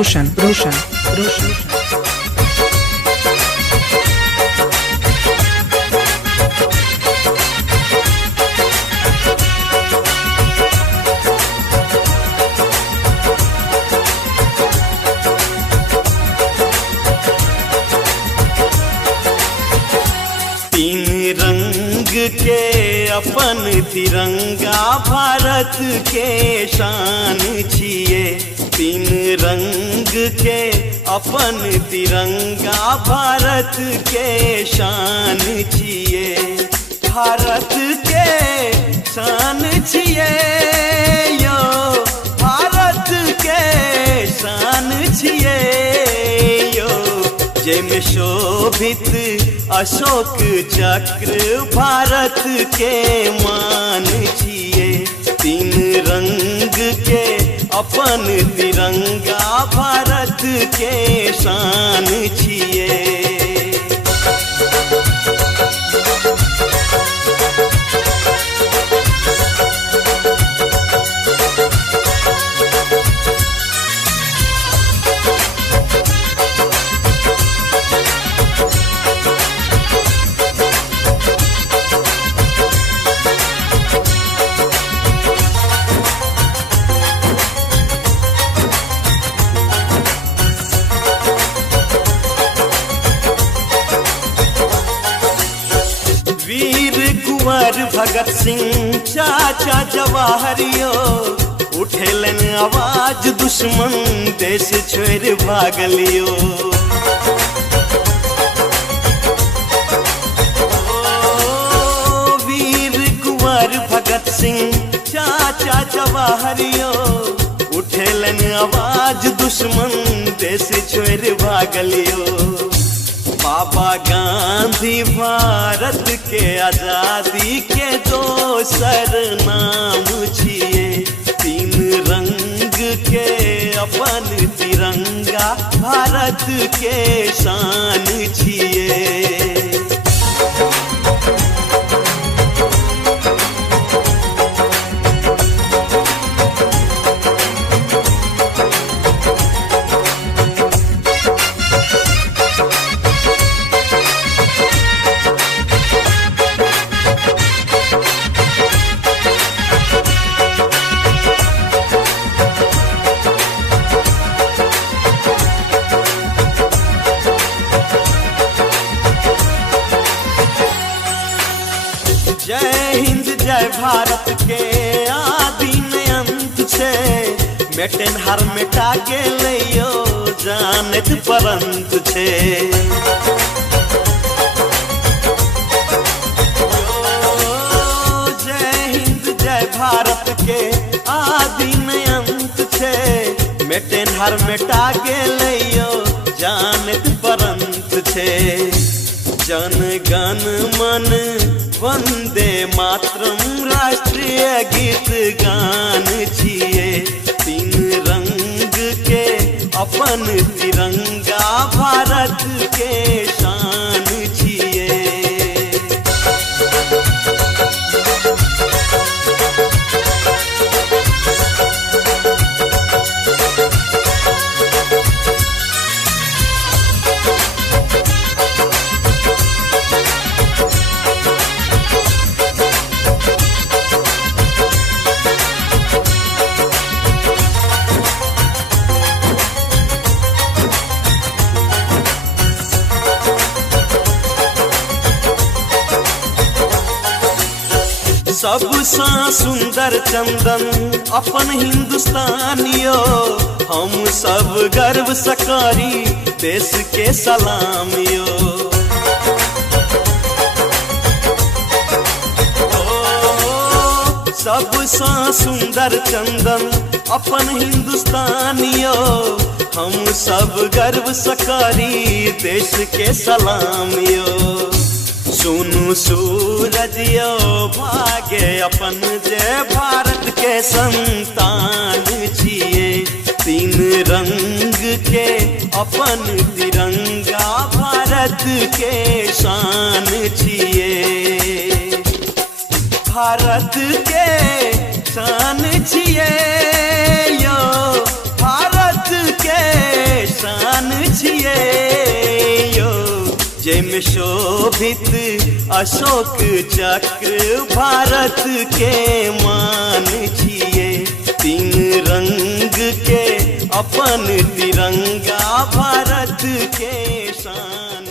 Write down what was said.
रोशन के अपन तिरंगा भारत के शान छिए। तीन रंग के अपन तिरंगा भारत के शान छिए। भारत के शान छिए यो, भारत के शान छिए यो। जैमे शोभित अशोक चक्र भारत के मान छिए। तीन रंग के अपन तिरंगा भारत के शान छिए। वीर कुंवर भगत सिंह चाचा जवाहरियो उठेलन आवाज दुश्मन देश छोड़ भागलियो। वीर कुंवर भगत सिंह चाचा जवाहरियो उठेलन आवाज दुश्मन देश छोड़ भागलियो। बाबा गांधी भारत के आजादी के दोसर नाम छिए। तीन रंग के अपन तिरंगा भारत के शान छिए। जय हिंद जय भारत के आदि में अंत छे। बेटन हर मिटा के लियो जानत परंत छे। जय हिंद जय भारत के आदि में अंत छे। बेटन हर मिटा के लियो जानत परंत छे। जन गण मन वंदे मातरम राष्ट्रीय गीत गान छिए। तीन रंग के अपन तिरंगा भारत के शान छिए। सबसा सुंदर चंदन अपन हिंदुस्तानियो। हम सब गर्व सकारी देश के सलामियो। सबसा सुंदर चंदन अपन हिंदुस्तानियो। हम सब गर्व सकारी देश के सलामियो। सुनु सूरजियो भागे अपन जय भारत के संतान छिए। तीन रंग के अपन तिरंगा भारत के शान छिए। भारत के शान छिए यो, भारत के में शोभित अशोक चक्र भारत के मान छिए। तीन रंग के अपन तिरंगा भारत के शान